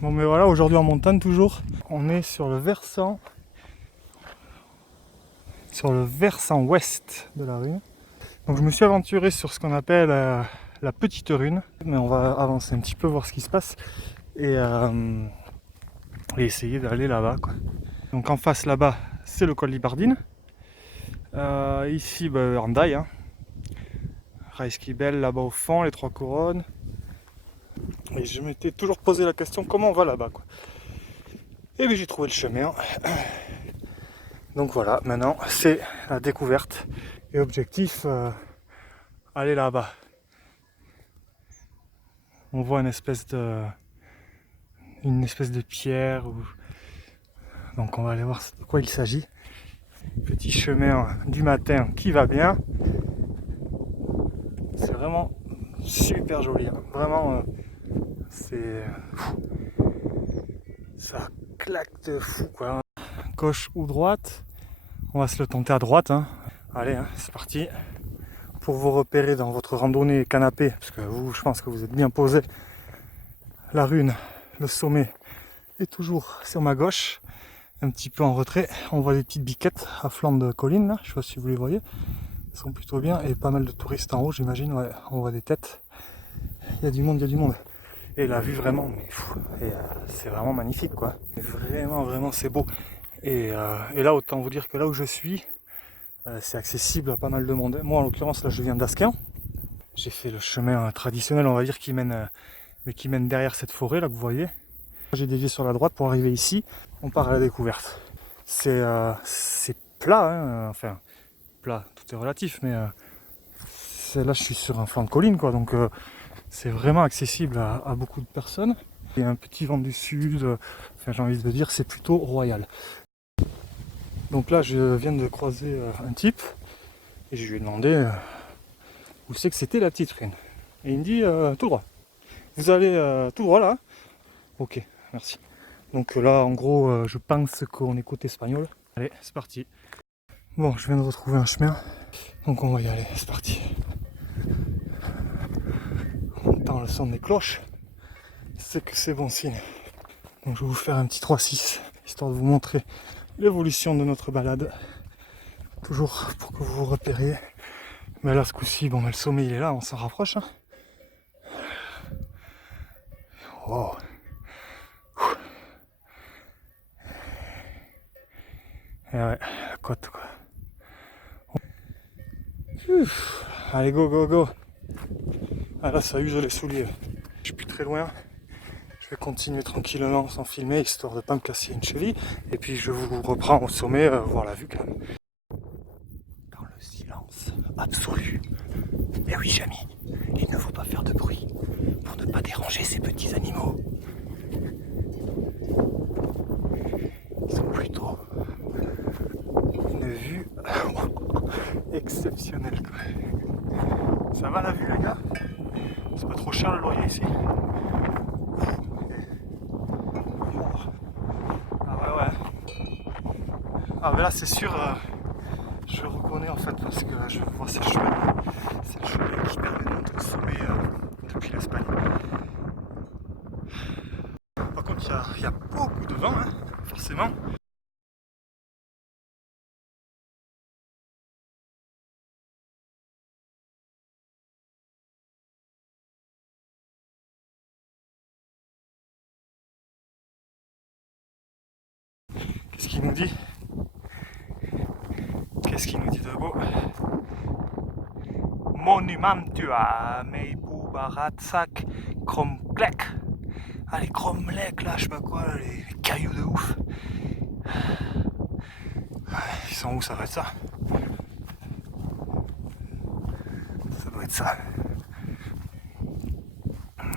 Bon mais voilà, aujourd'hui en montagne toujours, on est sur le versant ouest de la Rhune. Donc je me suis aventuré sur ce qu'on appelle la petite Rhune, mais on va avancer un petit peu, voir ce qui se passe et essayer d'aller là-bas, quoi. Donc en face là-bas, c'est le col Libardine. Ici, Hendaye, hein. Reiskibel là-bas au fond, les Trois Couronnes. Et je m'étais toujours posé la question comment on va là-bas, quoi. Et bien j'ai trouvé le chemin. Donc voilà, maintenant c'est la découverte. Et objectif, aller là-bas. On voit une espèce de pierre. Donc on va aller voir de quoi il s'agit. Petit chemin du matin qui va bien. C'est vraiment super joli, hein. Vraiment, ça claque de fou, quoi. Gauche ou droite, on va se le tenter à droite, hein. Allez, hein, c'est parti. Pour vous repérer dans votre randonnée canapé, parce que vous, je pense que vous êtes bien posé. La Rhune, le sommet est toujours sur ma gauche, un petit peu en retrait. On voit des petites biquettes à flanc de colline, là. Je sais pas si vous les voyez. Elles sont plutôt bien, et pas mal de touristes en haut, j'imagine. Ouais, on voit des têtes. Il y a du monde, il y a du monde. Et la vue vraiment, c'est vraiment magnifique, quoi. Vraiment, c'est beau. Et là, autant vous dire que là où je suis, c'est accessible à pas mal de monde. Moi, en l'occurrence, là, je viens d'Asquin. J'ai fait le chemin traditionnel, on va dire, qui mène derrière cette forêt, là, que vous voyez. J'ai dévié sur la droite pour arriver ici. On part à la découverte. C'est plat, hein, enfin, plat, tout est relatif, mais là, je suis sur un flanc de colline, quoi, donc c'est vraiment accessible à beaucoup de personnes. Il y a un petit vent du sud, enfin, j'ai envie de dire, c'est plutôt royal. Donc là, je viens de croiser un type, et je lui ai demandé où c'est que c'était la petite Rhune. Et il me dit tout droit. Vous allez tout droit là. Ok, merci. Donc là, en gros, je pense qu'on est côté espagnol. Allez, c'est parti. Bon, je viens de retrouver un chemin. Donc on va y aller, c'est parti. On entend le son des cloches. C'est que c'est bon signe. Donc je vais vous faire un petit 3-6, histoire de vous montrer l'évolution de notre balade. Toujours pour que vous vous repériez. Mais là, ce coup-ci, bon, le sommet il est là, on s'en rapproche, hein. Wow. Et ouais, la côte, quoi. Allez, go, go, go. Ah là, ça use les souliers. Je suis plus très loin. Je vais continuer tranquillement sans filmer, histoire de ne pas me casser une cheville. Et puis je vous reprends au sommet, voir la vue quand même. Dans le silence absolu. Et oui, Jamy, il ne faut pas faire de bruit pour ne pas déranger ces petits animaux. Ils ont plutôt une vue exceptionnelle, quoi. Ça va la vue, les gars? C'est pas trop cher le loyer ici? Ah ouais. Ah mais là c'est sûr, je le reconnais en fait parce que je vois ces chemins. C'est le chemin qui permet de monter au sommet depuis l'Espagne. Par contre il y a beaucoup de vent, hein, forcément. Qu'est-ce qu'il nous dit? Qu'est-ce qu'il nous dit de beau? Monumentua Meibu Baratsak Kromklek. Ah les Kromlek là, je sais pas quoi, là, les cailloux de ouf. Ils sont où, ça va être ça? Ça doit être ça.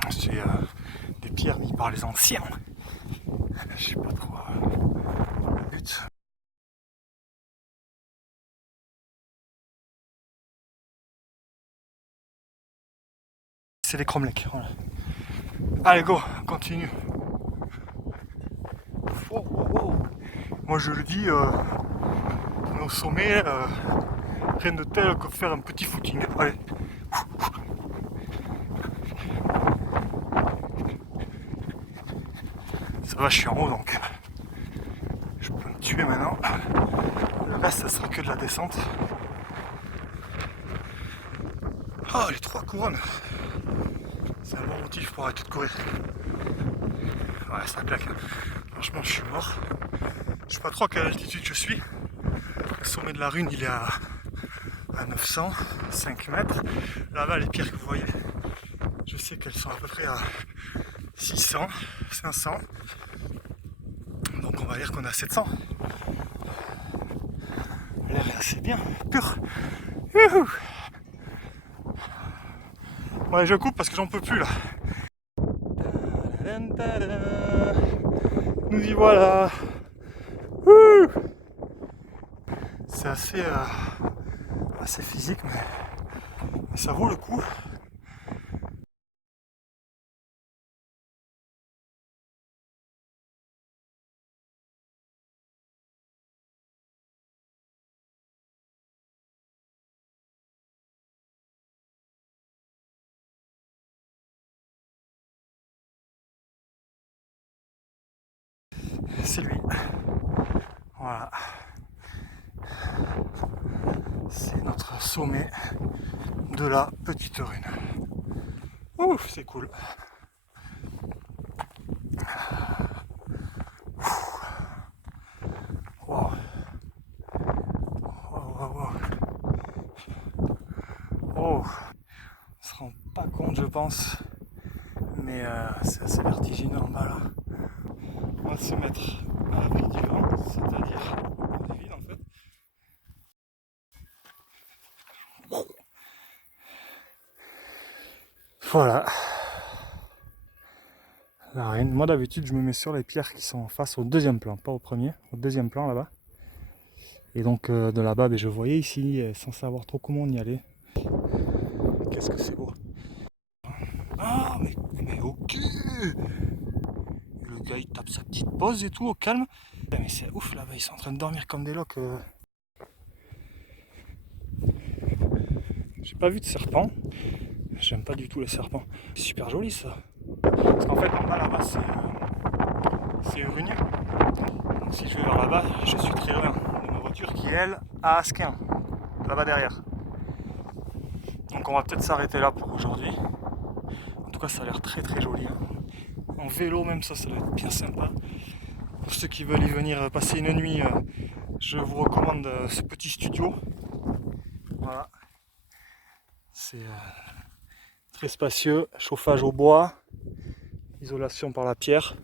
C'est des pierres mises par les anciens. Je sais pas trop le but. C'est les cromlechs, voilà. Allez go, on continue. Oh, oh, oh. Moi je le dis, au sommet, rien de tel que faire un petit footing. Allez. va, je suis en haut donc je peux me tuer maintenant. Le reste, ça sera que de la descente. Oh, les 3 couronnes! C'est un bon motif pour arrêter de courir. Ouais, ça claque. Franchement, je suis mort. Je sais pas trop à quelle altitude je suis. Le sommet de la Rune, il est à 905 mètres. Là-bas, les pierres que vous voyez, je sais qu'elles sont à peu près à 600, 500. Donc on va dire qu'on est à 700. L'air est assez bien, pur. Youhou. Ouais, je coupe parce que j'en peux plus là. Nous y voilà. C'est assez physique, mais ça vaut le coup. C'est lui. Voilà. C'est notre sommet de la petite Rune. Ouf, c'est cool. Wow. Wow. Oh. On se rend pas compte, je pense, mais c'est assez vertigineux en bas là. On va se mettre à l'abri du vent, c'est-à-dire du vide en fait. Voilà. La Reine. Moi d'habitude je me mets sur les pierres qui sont en face au deuxième plan, pas au premier, au deuxième plan là-bas. Et donc de là-bas je voyais ici sans savoir trop comment on y allait. Qu'est-ce que c'est beau. Ah mais ok. Le gars il tape sa petite pause et tout au calme. Mais c'est ouf là-bas, ils sont en train de dormir comme des loques. J'ai pas vu de serpent. J'aime pas du tout les serpents. C'est super joli ça. Parce qu'en fait en bas là-bas c'est Urugnes. Donc si je vais vers là-bas, je suis très loin de ma voiture qui elle à Asquin, là-bas derrière. Donc on va peut-être s'arrêter là pour aujourd'hui. En tout cas ça a l'air très très joli. Hein. En vélo même ça doit être bien sympa. Pour ceux qui veulent y venir passer une nuit, je vous recommande ce petit studio. Voilà. C'est très spacieux, chauffage au bois, isolation par la pierre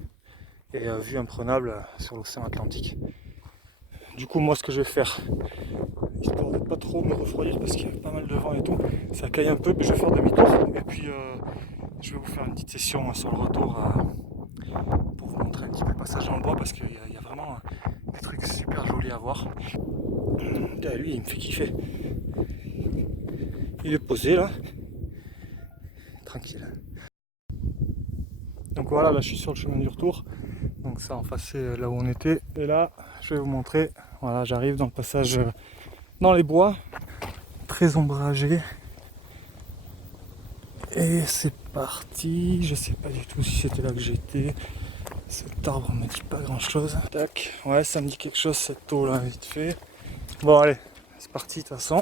et vue imprenable sur l'océan Atlantique. Du coup moi ce que je vais faire, histoire de pas trop me refroidir parce qu'il y a pas mal de vent et tout, ça caille un peu, mais je vais faire demi-tour et puis je vais vous faire une petite session sur le retour pour vous montrer un petit peu le passage en bois parce qu'il y a vraiment des trucs super jolis à voir. Et lui il me fait kiffer. Il est posé là, tranquille. Donc voilà, là je suis sur le chemin du retour. Donc ça en face c'est là où on était. Et là je vais vous montrer, voilà j'arrive dans le passage dans les bois, très ombragé. Et c'est parti, je sais pas du tout si c'était là que j'étais. Cet arbre me dit pas grand chose. Tac, ouais ça me dit quelque chose cette eau là vite fait. Bon allez, c'est parti de toute façon.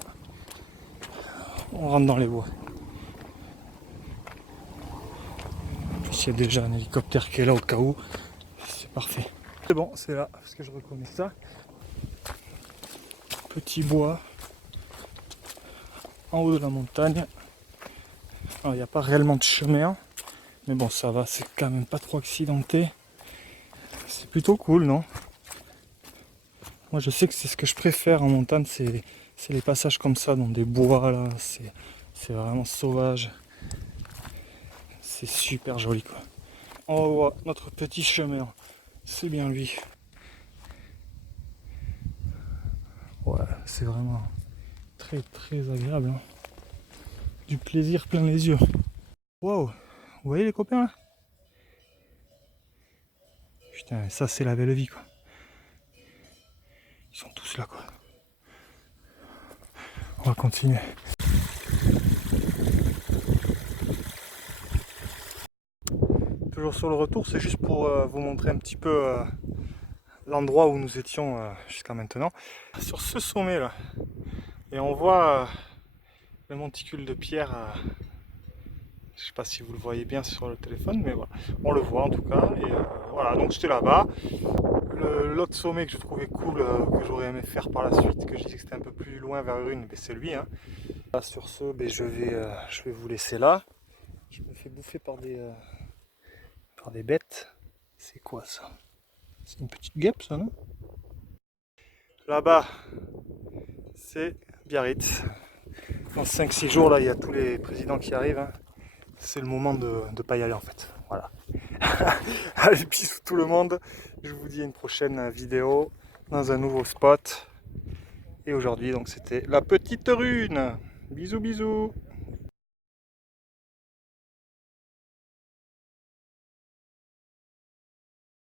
On rentre dans les bois. Il y a déjà un hélicoptère qui est là au cas où. C'est parfait. C'est bon, c'est là, parce que je reconnais ça. Petit bois en haut de la montagne. Alors il n'y a pas réellement de chemin. Mais bon ça va, c'est quand même pas trop accidenté. C'est plutôt cool, non? Moi je sais que c'est ce que je préfère en montagne, c'est les passages comme ça dans des bois là. C'est vraiment sauvage. C'est super joli quoi. On voit notre petit chemin, c'est bien lui. Ouais, c'est vraiment très très agréable. Hein. Du plaisir plein les yeux. Waouh, vous voyez les copains là? Putain, ça c'est la belle vie quoi. Ils sont tous là quoi. On va continuer. toujours sur le retour, c'est juste pour vous montrer un petit peu l'endroit où nous étions jusqu'à maintenant. Sur ce sommet là, et on voit le monticule de pierre. Je ne sais pas si vous le voyez bien sur le téléphone, mais voilà, on le voit en tout cas. Et voilà, donc j'étais là-bas. L'autre sommet que je trouvais cool, que j'aurais aimé faire par la suite, que je disais que c'était un peu plus loin vers Urune, c'est lui. Hein. Là, sur ce, je vais vous laisser là. Je me fais bouffer par des bêtes. C'est quoi ça? C'est une petite guêpe ça, non? Là-bas, c'est Biarritz. Dans 5-6 jours, là, il y a tous les présidents qui arrivent. Hein. C'est le moment de ne pas y aller en fait. Voilà. Allez, bisous tout le monde. Je vous dis à une prochaine vidéo dans un nouveau spot. Et aujourd'hui, donc, c'était la petite Rune. Bisous, bisous.